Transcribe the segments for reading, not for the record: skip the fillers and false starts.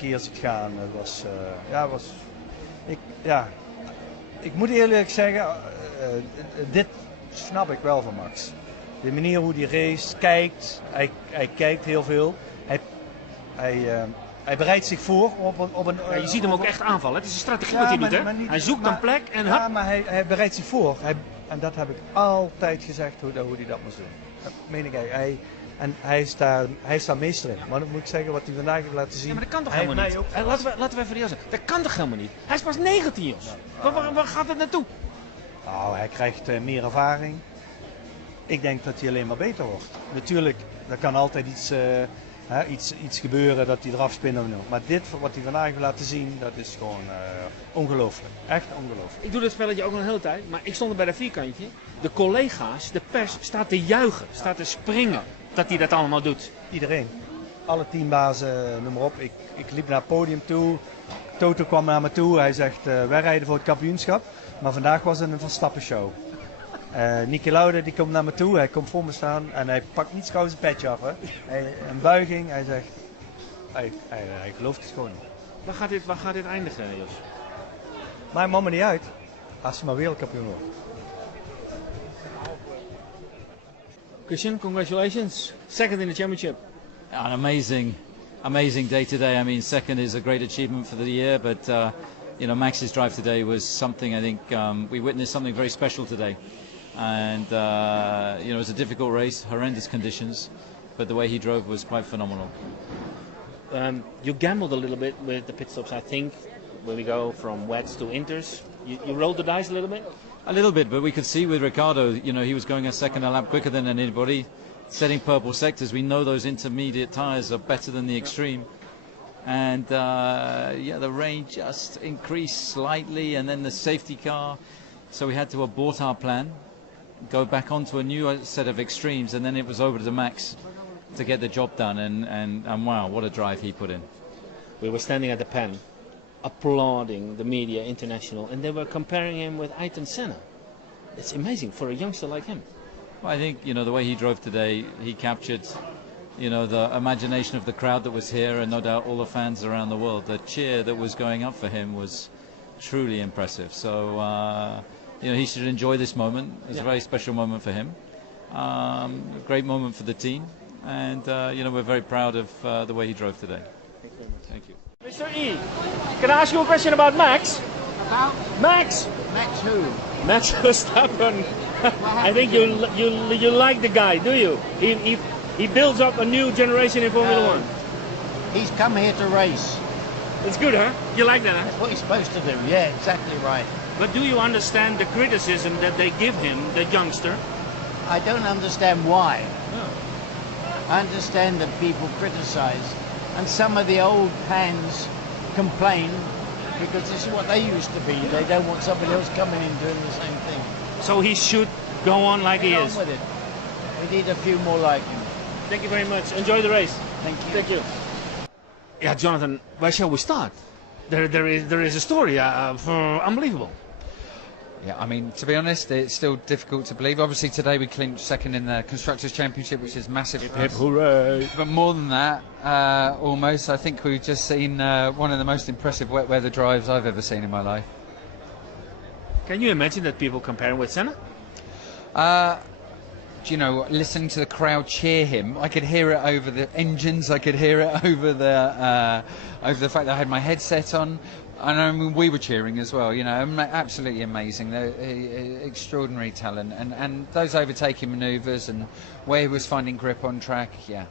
keer ziet gaan. Het was, ik moet eerlijk zeggen, dit snap ik wel van Max. De manier hoe hij race, kijkt, hij kijkt heel veel. Hij bereidt zich voor op een... Ja, je ziet hem ook echt aanvallen. Het is een strategie wat hij doet, hè? Hij zoekt een plek en... Ja, maar hij bereidt zich voor. En dat heb ik altijd gezegd, hoe hij dat moest doen. Dat meen ik eigenlijk. Hij is daar meester in. Maar dan moet ik zeggen, wat hij vandaag heeft laten zien... Ja, maar dat kan toch helemaal niet? Laten we even reëel zijn. Dat kan toch helemaal niet? Hij is pas 19, Jos. Waar gaat het naartoe? Nou, hij krijgt meer ervaring. Ik denk dat hij alleen maar beter wordt. Natuurlijk, er kan altijd iets gebeuren dat hij eraf spint of niet. Maar dit, wat hij vandaag wil laten zien, dat is gewoon ongelooflijk. Echt ongelooflijk. Ik doe dit spelletje ook al een hele tijd, maar ik stond er bij dat vierkantje. De collega's, de pers, staat te juichen, staat te springen dat hij dat allemaal doet. Iedereen. Alle teambazen, noem maar op. Ik liep naar het podium toe. Toto kwam naar me toe. Hij zegt, wij rijden voor het kampioenschap. Maar vandaag was het een Verstappen show. Niki Lauda die komt naar me toe, hij komt voor me staan en hij pakt niet gauw zijn petje af. Hè. Een buiging, hij zegt, hij gelooft het gewoon niet. Waar gaat dit eindigen, Jos? Maakt me niet uit, als hij maar wereldkampioen wordt. Christian, congratulations. Second in the championship. An amazing day today. I mean, second is a great achievement for the year, but Max's drive today was something. I think we witnessed something very special today. And it was a difficult race, horrendous conditions, but the way he drove was quite phenomenal. You gambled a little bit with the pit stops, I think, when we go from wets to inters. You rolled the dice a little bit? A little bit, but we could see with Ricardo, he was going a second a lap quicker than anybody, setting purple sectors. We know those intermediate tyres are better than the extreme. And the range just increased slightly, and then the safety car. So we had to abort our plan, go back onto a new set of extremes, and then it was over to Max to get the job done. And wow, what a drive he put in. We were standing at the pen, applauding the media, international, and they were comparing him with Ayrton Senna. It's amazing for a youngster like him. Well, I think the way he drove today, he captured the imagination of the crowd that was here, and no doubt all the fans around the world. The cheer that was going up for him was truly impressive. So he should enjoy this moment. It's a very special moment for him. A great moment for the team, and we're very proud of the way he drove today. Thank you. Mr. E, can I ask you a question about Max? About Max? Max who? Max Verstappen. I think you like the guy, do you? He builds up a new generation in Formula One. He's come here to race. It's good, huh? You like that, huh? That's what he's supposed to do. Yeah, exactly right. But do you understand the criticism that they give him, the youngster? I don't understand why. Oh. I understand that people criticize, and some of the old fans complain because this is what they used to be. They don't want somebody else coming in doing the same thing. So he should go on like he is. With it. We need a few more like him. Thank you very much. Enjoy the race. Thank you. Thank you. Yeah, Jonathan, where shall we start? There is a story, unbelievable. Yeah, I mean, to be honest, it's still difficult to believe. Obviously, today we clinched second in the Constructors' Championship, which is massive for us. Hooray! But more than that, almost, I think we've just seen one of the most impressive wet weather drives I've ever seen in my life. Can you imagine that people compare him with Senna? Listening to the crowd cheer him, I could hear it over the engines. I could hear it over the fact that I had my headset on, and I mean, we were cheering as well. Absolutely amazing. Extraordinary talent, and those overtaking manoeuvres and where he was finding grip on track. Yeah,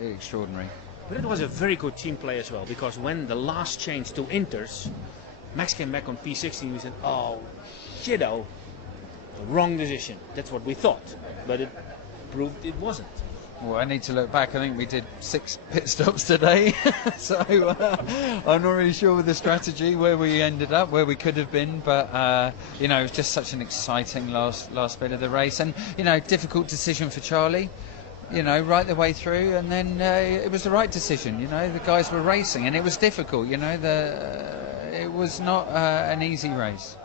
extraordinary. But it was a very good team play as well, because when the last change to inters, Max came back on P16. We said, "Oh, shit-o." Wrong decision. That's what we thought, but it proved it wasn't. Well, I need to look back. I think we did 6 pit stops today, so I'm not really sure with the strategy where we ended up, where we could have been. But it was just such an exciting last bit of the race, and difficult decision for Charlie. Right the way through, and then it was the right decision. The guys were racing, and it was difficult. It was not an easy race.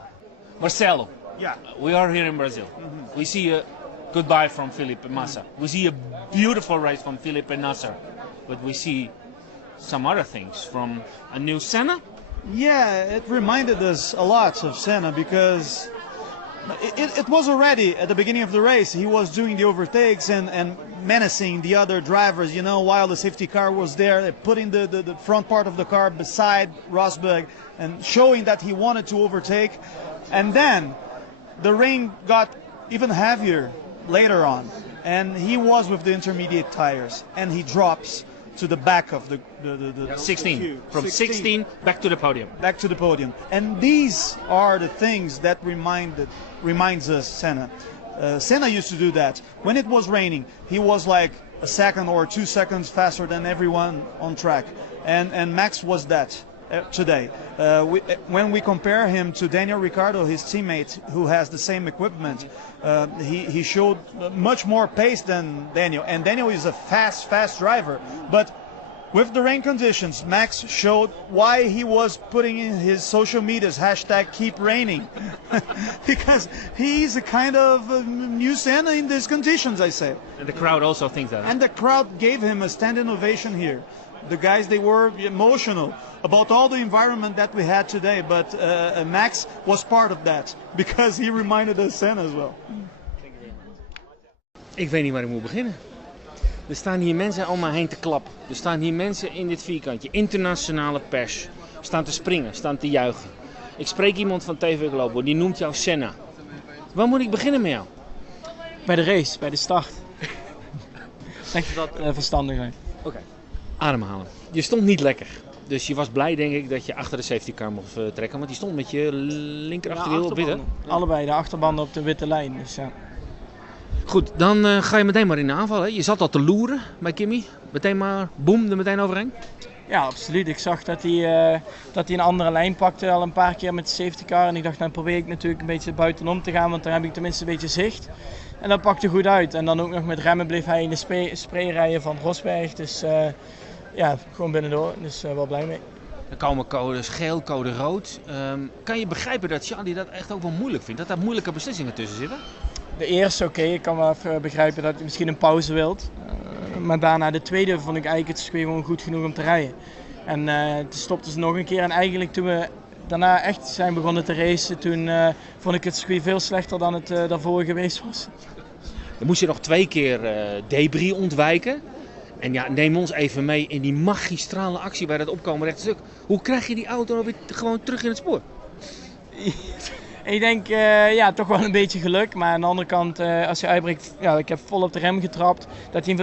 Marcelo. Yeah. We are here in Brazil. Mm-hmm. We see a goodbye from Felipe Massa. We see a beautiful race from Felipe Nasser. But we see some other things from a new Senna? Yeah, it reminded us a lot of Senna because it was already at the beginning of the race. He was doing the overtakes and menacing the other drivers, you know, while the safety car was there, putting the front part of the car beside Rosberg and showing that he wanted to overtake. And then the rain got even heavier later on, and he was with the intermediate tires, and he drops to the back of the 16. queue. From 16 back to the podium. Back to the podium. And these are the things that reminds us Senna. Senna used to do that. When it was raining, he was like a second or 2 seconds faster than everyone on track. And Max was that today. When we compare him to Daniel Ricciardo, his teammate, who has the same equipment, he showed much more pace than Daniel. And Daniel is a fast driver. But with the rain conditions, Max showed why he was putting in his social medias #KeepRaining. Because he's a kind of new Senna in these conditions, I say. And the crowd also thinks that. And the crowd gave him a standing ovation here. The guys, they were emotional about all the environment that we had today, but Max was part of that because he reminded us Senna as well. Ik weet niet waar ik moet beginnen. Er staan hier mensen om me heen te klappen. Er staan hier mensen in dit vierkantje, internationale pers, staan te springen, staan te juichen. Ik spreek iemand van TV Globo, die noemt jou Senna. Waar moet ik beginnen met jou? Bij de race, bij de start. Denk je dat verstandig is? Oké. Ademhalen. Je stond niet lekker. Dus je was blij, denk ik, dat je achter de safety car mocht trekken. Want die stond met je linker achterwiel op wit, hè? Allebei, de achterbanden op de witte lijn. Dus, ja. Goed, dan ga je meteen maar in de aanval. Hè? Je zat al te loeren bij Kimi. Meteen maar, boem, er meteen overheen. Ja, absoluut. Ik zag dat hij een andere lijn pakte al een paar keer met de safety car. En ik dacht, dan probeer ik natuurlijk een beetje buitenom te gaan. Want dan heb ik tenminste een beetje zicht. En dat pakte goed uit. En dan ook nog met remmen bleef hij in de sprayrijen van Rosberg. Dus ja, gewoon binnendoor. Dus wel blij mee. Er komen codes geel, code rood. Kan je begrijpen dat Charlie dat echt ook wel moeilijk vindt? Dat daar moeilijke beslissingen tussen zitten? De eerste oké, ik kan wel even begrijpen dat hij misschien een pauze wilt. Maar daarna de tweede vond ik eigenlijk het circuit gewoon goed genoeg om te rijden. En toen stopten ze nog een keer. En eigenlijk toen we daarna echt zijn begonnen te racen, toen vond ik het circuit veel slechter dan het daarvoor geweest was. Dan moest je nog 2 keer debris ontwijken. En ja, neem ons even mee in die magistrale actie bij dat opkomen rechtstuk. Hoe krijg je die auto nou weer gewoon terug in het spoor? Ik denk ja, toch wel een beetje geluk. Maar aan de andere kant, als je uitbreekt, ja, ik heb vol op de rem getrapt. Dat hij